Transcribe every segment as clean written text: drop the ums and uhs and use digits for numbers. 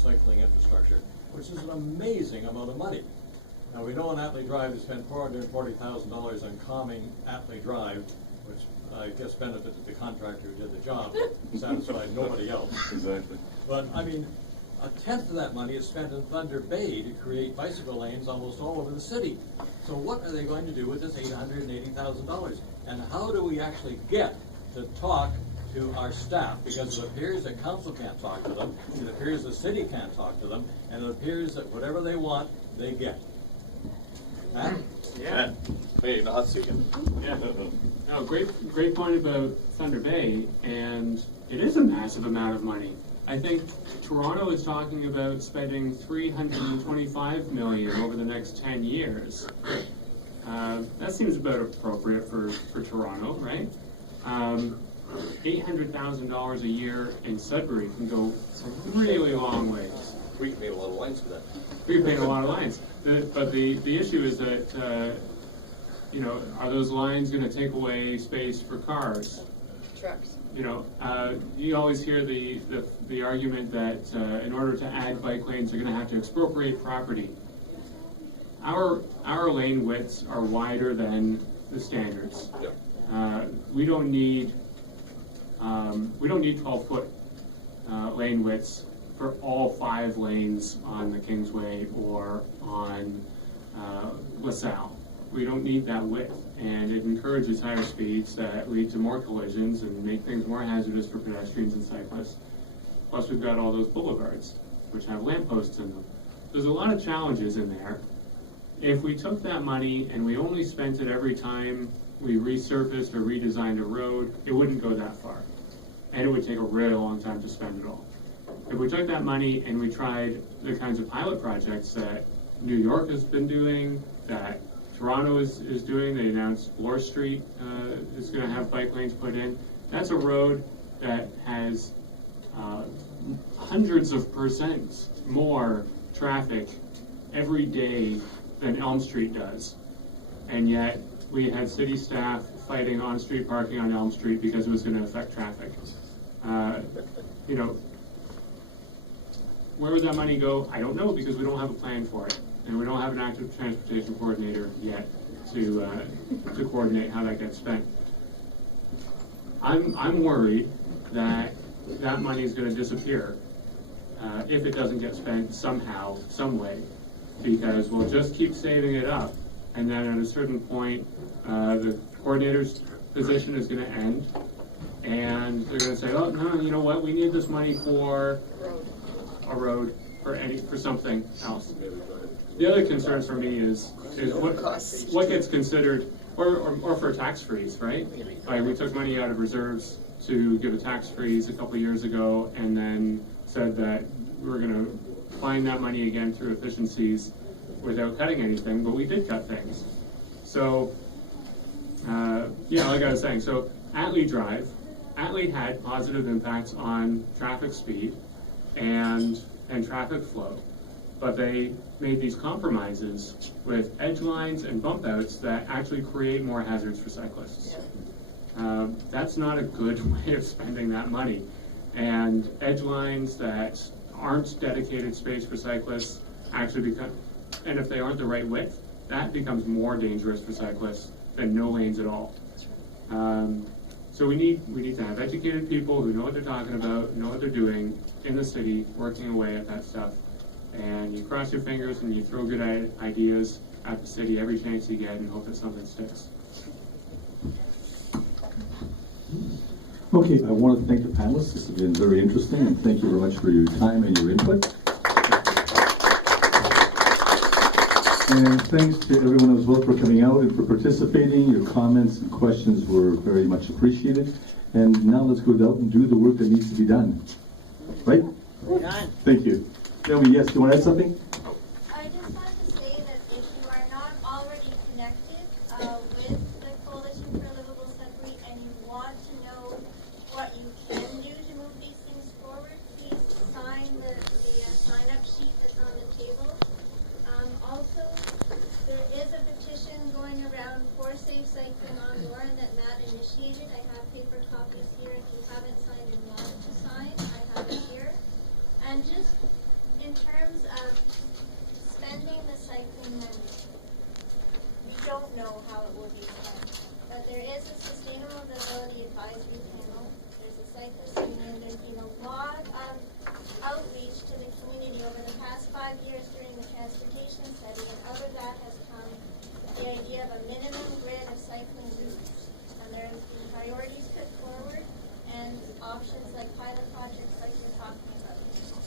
cycling infrastructure, which is an amazing amount of money. Now, we know on Atlee Drive, they spent $440,000 on calming Atlee Drive, which I guess benefited the contractor who did the job, satisfied nobody else. Exactly. But, I mean, a tenth of that money is spent in Thunder Bay to create bicycle lanes almost all over the city. So what are they going to do with this $880,000? And how do we actually get to talk to our staff? Because it appears that council can't talk to them, it appears the city can't talk to them, and it appears that whatever they want, they get. Matt? Yeah. Hey, not seeing. Yeah. No, great point about Thunder Bay, and it is a massive amount of money. I think Toronto is talking about spending $325 million over the next 10 years. That seems about appropriate for Toronto, right? $800,000 a year in Sudbury can go a really long ways. We can make a lot of lines for that. We can paint a lot of lines. But the issue is that, you know, are those lines going to take away space for cars? Trucks. You know, you always hear the argument that in order to add bike lanes, they're going to have to expropriate property. Our lane widths are wider than the standards. Yeah. We don't need 12-foot lane widths for all 5 lanes on the Kingsway or on LaSalle. We don't need that width, and it encourages higher speeds that lead to more collisions and make things more hazardous for pedestrians and cyclists. Plus, we've got all those boulevards, which have lampposts in them. There's a lot of challenges in there. If we took that money and we only spent it every time we resurfaced or redesigned a road, it wouldn't go that far. And it would take a really long time to spend it all. If we took that money and we tried the kinds of pilot projects that New York has been doing, that Toronto is doing, they announced Bloor Street is going to have bike lanes put in. That's a road that has hundreds of percent more traffic every day than Elm Street does. And yet we had city staff fighting on-street parking on Elm Street because it was going to affect traffic. You know, where would that money go? I don't know, because we don't have a plan for it. And we don't have an active transportation coordinator yet to coordinate how that gets spent. I'm worried that that money is going to disappear if it doesn't get spent somehow, some way, because we'll just keep saving it up, and then at a certain point, the coordinator's position is going to end, and they're going to say, oh, no, you know what, we need this money for a road, for something else. The other concern for me is what gets considered, or for a tax freeze, right? Like, we took money out of reserves to give a tax freeze a couple of years ago, and then said that we were going to find that money again through efficiencies without cutting anything, but we did cut things. So, yeah, like I was saying, so Atlee Drive, Atlee had positive impacts on traffic speed and traffic flow, but they made these compromises with edge lines and bump outs that actually create more hazards for cyclists. That's not a good way of spending that money. And edge lines that aren't dedicated space for cyclists actually become, and if they aren't the right width, that becomes more dangerous for cyclists than no lanes at all. So we need to have educated people who know what they're talking about, know what they're doing in the city, working away at that stuff. And you cross your fingers and you throw good ideas at the city every chance you get and hope that something sticks. Okay, I want to thank the panelists. This has been very interesting, and thank you very much for your time and your input. And thanks to everyone as well for coming out and for participating. Your comments and questions were very much appreciated. And now let's go out and do the work that needs to be done. Right? Thank you. Naomi, yes, do you want to add something? I just wanted to say that if you are not already connected with the Coalition for a Livable Sudbury and you want to know what you can do to move these things forward, please sign the sign-up sheet that's on the table. Also, there is a petition going around for safe cycling on Lauren that Matt initiated. I have paper copies here. If you haven't signed and want to sign, I have it here. And just in terms of spending the cycling money, we don't know how it will be spent. But there is a Sustainable Mobility Advisory Panel, there's a cyclist union, there's been a lot of outreach to the community over the past 5 years during the transportation study, and out of that has come the idea of a minimum grid of cycling routes. And there have been priorities put forward and options like pilot projects like we're talking about.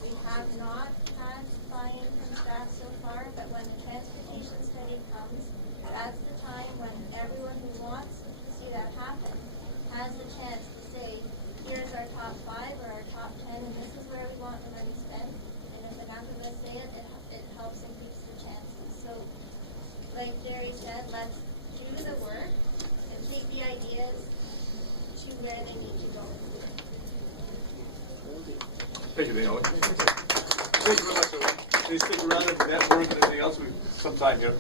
We have not had buy-in from staff so far, but when the transportation study comes, that's the time when everyone who wants to see that happen has the chance to say, here's our top 5 or our top 10, and this is where we want the money spent. And if enough of us say it, it helps increase the chances. So, like Jerry said, let's do the work and take the ideas to where they need to go. Thank you, Naomi. Thank you very much, everyone. Please stick around and network and everything else. We some time here.